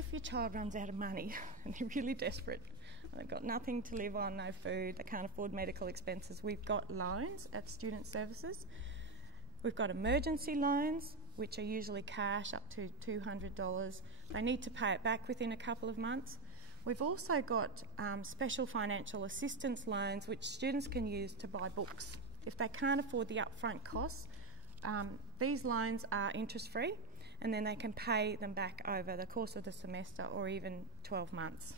if your child runs out of money and they're really desperate, they've got nothing to live on, no food, they can't afford medical expenses, we've got loans at Student Services. We've got emergency loans, which are usually cash up to $200. They need to pay it back within a couple of months. We've also got special financial assistance loans, which students can use to buy books. If they can't afford the upfront costs, these loans are interest-free, and then they can pay them back over the course of the semester or even 12 months.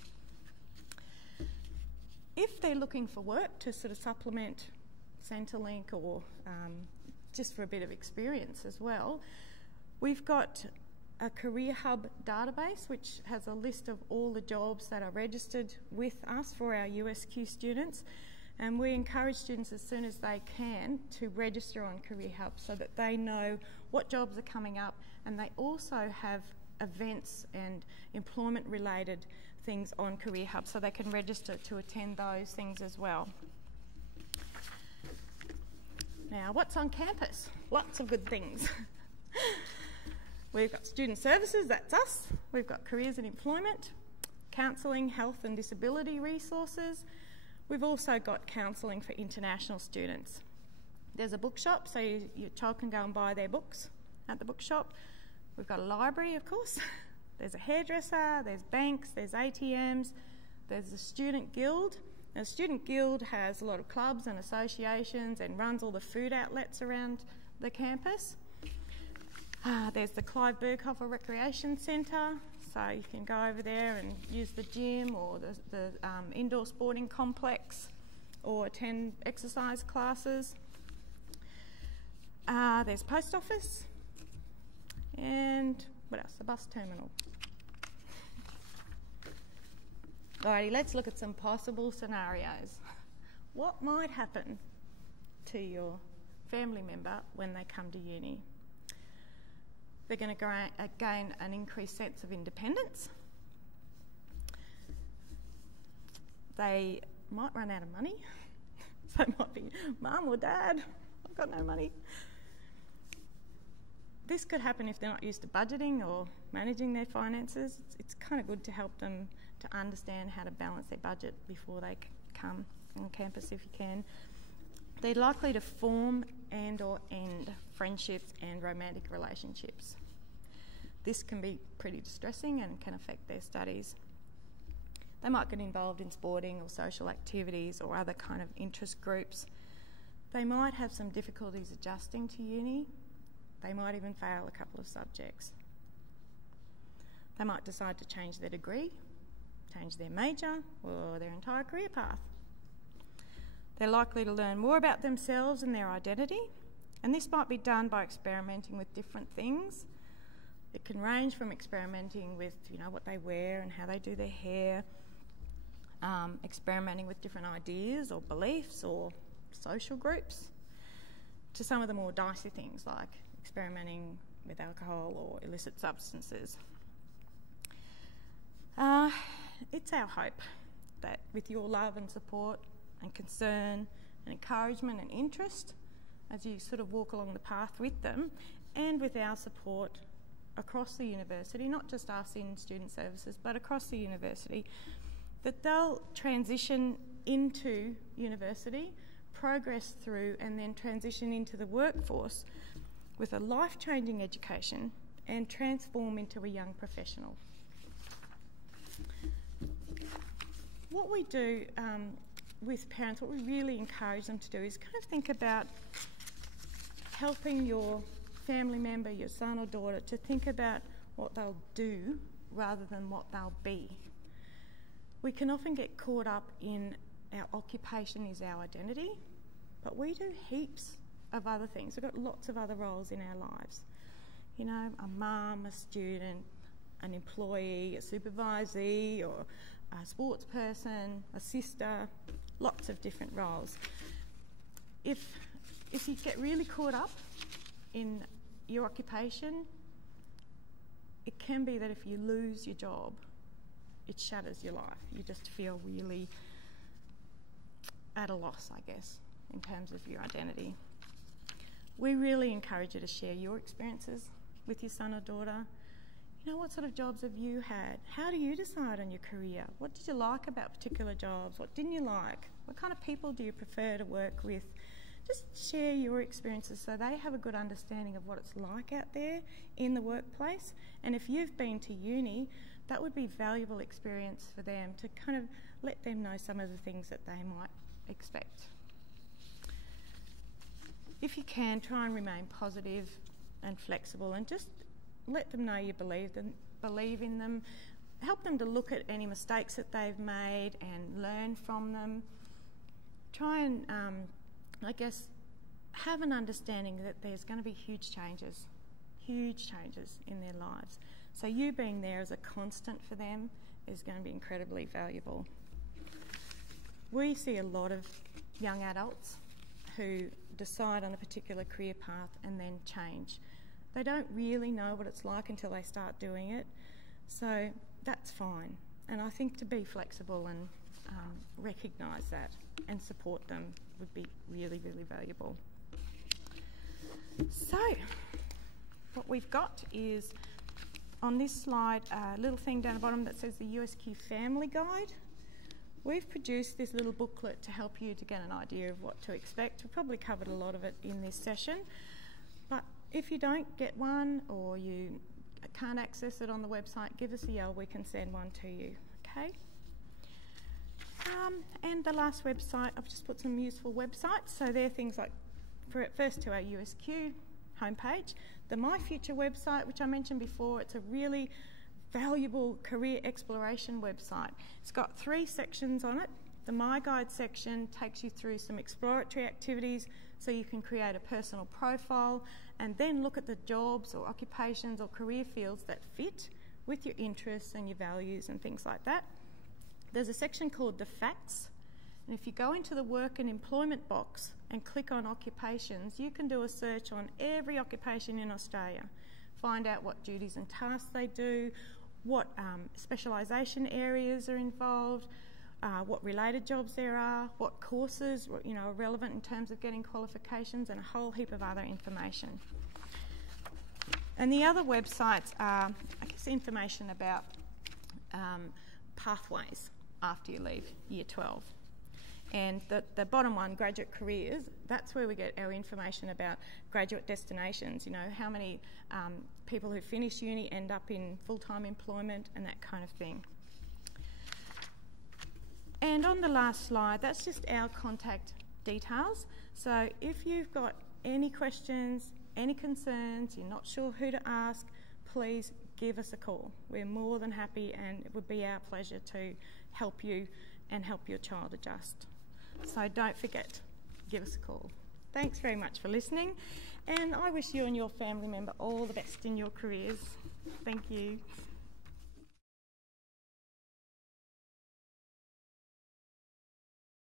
If they're looking for work to sort of supplement Centrelink or just for a bit of experience as well, we've got a Career Hub database which has a list of all the jobs that are registered with us for our USQ students, and we encourage students as soon as they can to register on Career Hub so that they know what jobs are coming up, and they also have events and employment related things on Career Hub so they can register to attend those things as well. Now, what's on campus? Lots of good things. We've got Student Services, that's us. We've got Careers and Employment, Counselling, Health and Disability Resources. We've also got counselling for international students. There's a bookshop, so your child can go and buy their books at the bookshop. We've got a library, of course. There's a hairdresser, there's banks, there's ATMs, there's a student guild. Now, the Student Guild has a lot of clubs and associations and runs all the food outlets around the campus. There's the Clive Berghofer Recreation Centre, so you can go over there and use the gym or the indoor sporting complex or attend exercise classes. There's post office, and what else? The bus terminal. Alrighty, let's look at some possible scenarios. What might happen to your family member when they come to uni? They're going to gain an increased sense of independence. They might run out of money. So it might be, Mum or Dad, I've got no money. This could happen if they're not used to budgeting or managing their finances. It's kind of good to help them to understand how to balance their budget before they come on campus if you can. They're likely to form and or end friendships and romantic relationships. This can be pretty distressing and can affect their studies. They might get involved in sporting or social activities or other kind of interest groups. They might have some difficulties adjusting to uni. They might even fail a couple of subjects. They might decide to change their degree, change their major, or their entire career path. They're likely to learn more about themselves and their identity, and this might be done by experimenting with different things. It can range from experimenting with, what they wear and how they do their hair, experimenting with different ideas or beliefs or social groups, to some of the more dicey things like experimenting with alcohol or illicit substances. It's our hope that with your love and support and concern and encouragement and interest as you sort of walk along the path with them, and with our support across the university, not just us in Student Services, but across the university, that they'll transition into university, progress through, and then transition into the workforce with a life-changing education and transform into a young professional. What we do with parents, what we really encourage them to do is kind of think about helping your family member, your son or daughter, to think about what they'll do rather than what they'll be. We can often get caught up in our occupation is our identity, but we do heaps of other things. We've got lots of other roles in our lives. A mum, a student, an employee, a supervisee, or a sports person, a sister, lots of different roles. If you get really caught up in your occupation, it can be that if you lose your job, it shatters your life. You just feel really at a loss, I guess, in terms of your identity. We really encourage you to share your experiences with your son or daughter. You know, what sort of jobs have you had? How do you decide on your career? What did you like about particular jobs? What didn't you like? What kind of people do you prefer to work with? Just share your experiences so they have a good understanding of what it's like out there in the workplace. And if you've been to uni, that would be valuable experience for them to kind of let them know some of the things that they might expect. If you can, try and remain positive and flexible, and just let them know you believe in them. Help them to look at any mistakes that they've made and learn from them. Try and, have an understanding that there's going to be huge changes in their lives. So you being there as a constant for them is going to be incredibly valuable. We see a lot of young adults who decide on a particular career path and then change. They don't really know what it's like until they start doing it, so that's fine. And I think to be flexible and recognise that and support them would be really, really valuable. So, what we've got is on this slide a little thing down the bottom that says the USQ Family Guide. We've produced this little booklet to help you to get an idea of what to expect. We've probably covered a lot of it in this session, but if you don't get one or you can't access it on the website, give us a yell, we can send one to you, okay? And the last website, I've just put some useful websites. So they're things like, first to our USQ homepage, the My Future website, which I mentioned before. It's a really valuable career exploration website. It's got 3 sections on it. The My Guide section takes you through some exploratory activities so you can create a personal profile and then look at the jobs or occupations or career fields that fit with your interests and your values and things like that. There's a section called the Facts, and if you go into the work and employment box and click on occupations, you can do a search on every occupation in Australia, find out what duties and tasks they do, what specialisation areas are involved, what related jobs there are, what courses are relevant in terms of getting qualifications, and a whole heap of other information. And the other websites are, information about pathways after you leave Year 12. And the bottom one, graduate careers, that's where we get our information about graduate destinations, how many people who finish uni end up in full-time employment and that kind of thing. And on the last slide, that's just our contact details. So if you've got any questions, any concerns, you're not sure who to ask, please give us a call. We're more than happy, and it would be our pleasure to help you and help your child adjust. So don't forget, give us a call. Thanks very much for listening, and I wish you and your family member all the best in your careers. Thank you.